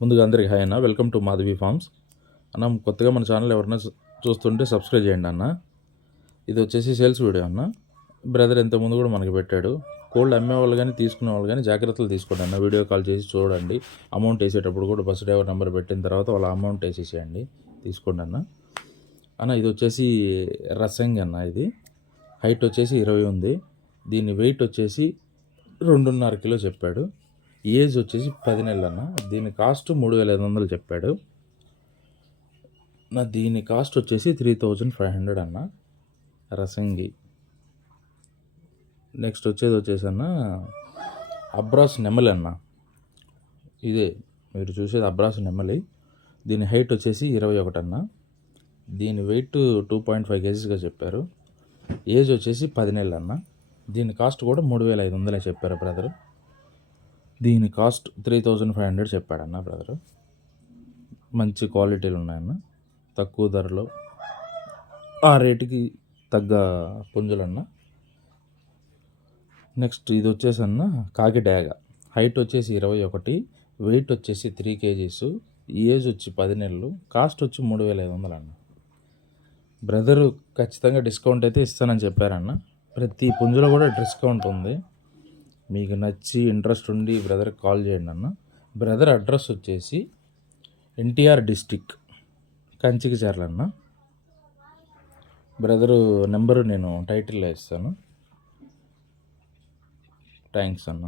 ముందుగా అందరికి హాయ్ అన్న, వెల్కమ్ టు మాధవి ఫార్మ్స్. అన్న కొత్తగా మన ఛానల్ ఎవరైనా చూస్తుంటే సబ్స్క్రైబ్ చేయండి అన్న. ఇది వచ్చేసి సేల్స్ వీడియో అన్న. బ్రదర్ ఇంతకుముందు కూడా మనకి పెట్టాడు. కోల్డ్ అమ్మేవాళ్ళు కానీ తీసుకునే వాళ్ళు కానీ జాగ్రత్తలు తీసుకోండి అన్న. వీడియో కాల్ చేసి చూడండి. అమౌంట్ వేసేటప్పుడు కూడా బస్ డ్రైవర్ నెంబర్ పెట్టిన తర్వాత వాళ్ళ అమౌంట్ వేసేసేయండి, తీసుకోండి అన్న. అన్న ఇది వచ్చేసి రసంగి అన్న. ఇది హైట్ వచ్చేసి 20 ఉంది. దీని వెయిట్ వచ్చేసి 2.5 కిలో చెప్పాడు. ఏజ్ వచ్చేసి 10 నెలలు అన్న. దీని కాస్ట్ 3,500 చెప్పాడు. దీని కాస్ట్ వచ్చేసి 3,500 అన్న రసంగి. నెక్స్ట్ వచ్చేసి అన్న అబ్రాస్ నెమలి అన్న. ఇదే మీరు చూసేది అబ్రాస్ నెమలి. దీని హైట్ వచ్చేసి 21 అన్న. దీని వెయిట్ 2.5 కేజీస్గా చెప్పారు. ఏజ్ వచ్చేసి 10 నెలలు అన్న. దీని కాస్ట్ కూడా 3,500 చెప్పారు బ్రదర్. దీని కాస్ట్ 3,500 చెప్పాడన్న బ్రదర్. మంచి క్వాలిటీలు ఉన్నాయన్న, తక్కువ ధరలో ఆ రేటుకి తగ్గ పుంజులన్న. నెక్స్ట్ ఇది వచ్చేసి అన్న కాకి డ్యాగ. హైట్ వచ్చేసి 21, వెయిట్ వచ్చేసి 3 కేజీస్, ఏజ్ వచ్చి 10 నెలలు, కాస్ట్ వచ్చి 3,500 అన్న. బ్రదరు ఖచ్చితంగా డిస్కౌంట్ అయితే ఇస్తానని చెప్పారన్న. ప్రతి పుంజులో కూడా డిస్కౌంట్ ఉంది. మీకు నచ్చి ఇంట్రెస్ట్ ఉండి బ్రదర్కి కాల్ చేయండి అన్న. బ్రదర్ అడ్రస్ వచ్చేసి ఎన్టీఆర్ డిస్టిక్ కంచికిచర్ల అన్న. బ్రదరు నెంబరు నేను టైటిల్లో ఇస్తాను. థ్యాంక్స్ అన్న.